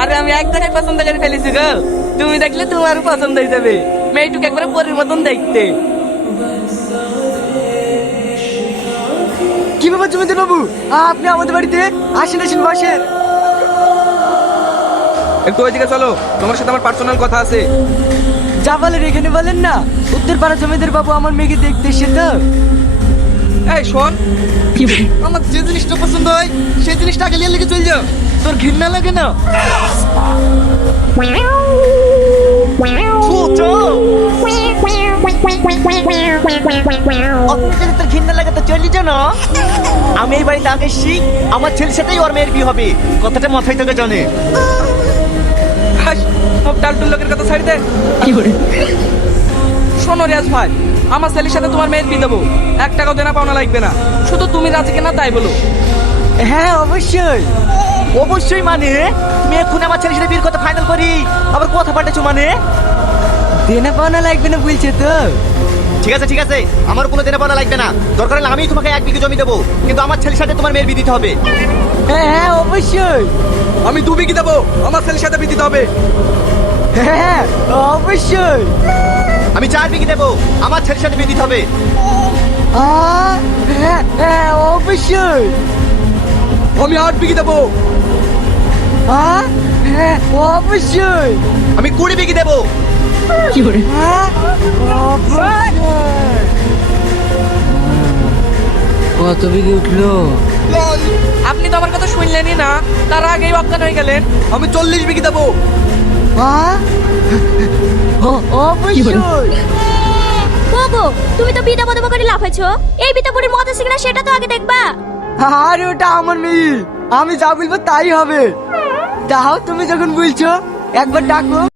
আরে আমি এক জায়গায় পছন্দ করে ফেলেছি গো, তুমি দেখলে তোমারও পছন্দ হয়ে যাবে। মেয়েটুকে একবারে পরীর মতন দেখতে। কি ব্যাপার জমিদার বাবু, আপনি আমাদের বাড়িতে আসেন আসেন বসেন। একটু ওইদিকে চলো, তোমার সাথে আমার পার্সোনাল কথা আছে। যা বলেন এখানে বলেন না। উত্তর পাড়া জমিদার বাবু আমার মেয়েকে দেখতে এসে তো। এই শোন, আমার যে জিনিসটা পছন্দ হয় সেই জিনিসটা আগে নিয়ে লেগে চল যাও। তোর ঘৃণা লাগে না? তোর ঘৃণা লাগে তো চলি জানো। আমি এই বাড়িতে আগে এসেছি, আমার ছেলের সাথেই ওর মেয়ের বিয়ে হবে, কথাটা মাথায় থেকে জানে। হাস, সব টালটুল লোকের কথা ছাড়ি দে। শোনো রিয়াজ ভাই, আমার ছেলের সাথে তোমার মেয়ের বিয়ে দেবো, 1 টাকাও দেনা পাওনা লাগবে না, শুধু তুমি রাজি কিনা তাই বলো। হ্যাঁ অবশ্যই অবশ্যই। মানে তুমি এখন আমার ছেলের সাথে বিয়ের কথা ফাইনাল করি, আবার কথা পাঠাচ্ছ মানে? দেনা পাওনা লাগবে না বলছে তো। ঠিক আছে ঠিক আছে, আমার কোনো দেনা পাওনা লাগবে না। দরকার হলে আমি তোমাকে 1 বিঘে জমি দেবো, কিন্তু আমার ছেলের সাথে তোমার মেয়ের বিয়ে দিতে হবে। হ্যাঁ হ্যাঁ অবশ্যই। আমি 2 বিঘি দেবো, আমার ছেলের সাথে বিয়ে দিতে হবে। হ্যাঁ অবশ্যই। আমি 4 বিঘে দেবো, আমার ছেলের সাথে বিয়ে দিতে হবে। হ্যাঁ হ্যাঁ অবশ্যই। আমি 8 বিঘি দেবো। হ্যাঁ অবশ্যই। আমি 20 বিঘে দেবো। কি করে? কত বিঘে উঠলো? আপনি তো আমার কথা শুনলেনই না, তার আগেই অজ্ঞান হয়ে গেলেন। আমি 40 বিঘি দেবো। অবশ্যই। বাবু, তুমি তো বিটা বদব করে লাফাইছো, এই বিটা পরে মদ আছে কিনা সেটা তো আগে দেখবা। আরে ওটা আমার মেয়ে, আমি যা বলবো তাই হবে। তাও তুমি যখন বলছো একবার ডাকো।